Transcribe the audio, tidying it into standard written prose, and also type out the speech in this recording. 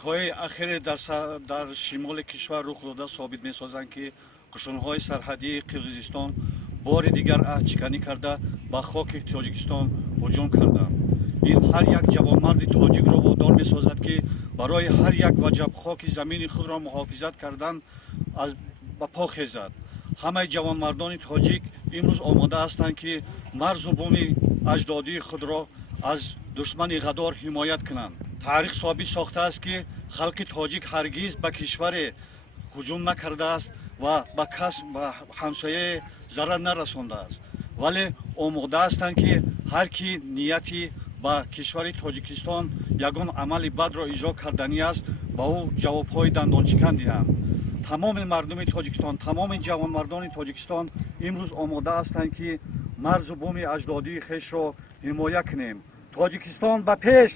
وقایع اخیر در شمال کشور رخ داده ثابت می‌سازند که قشون‌های سرحدی قرقیزستان بار دیگر عهدشکنی کرده به خاک تاجیکستان هجوم کردند. این هر یک جوانمرد تاجیک را وادار می‌سازد که برای هر یک وجب خاک زمین خود را محافظت کردن از به پا خیزد. همه جوانمردان تاجیک امروز آماده هستند که مرز و بوم اجدادی خود را از دشمن غدار حمایت کنند. تاریخ ثابت ساخته است که خلق تاجیک هرگز به کشور هجوم نکرده است و به کس به همسایه ضرر نرسانده است، ولی آماده هستند که هر کی نیتی به کشور تاجیکستان یگان عمل بد را اجرا کردنی است به او جوابهای دندانشکن دهند. تمام مردم تاجیکستان، تمام جوانمردان تاجیکستان امروز آماده هستند که مرز و بوم اجدادی خویش را حمایت کنیم. تاجیکستان به پیش!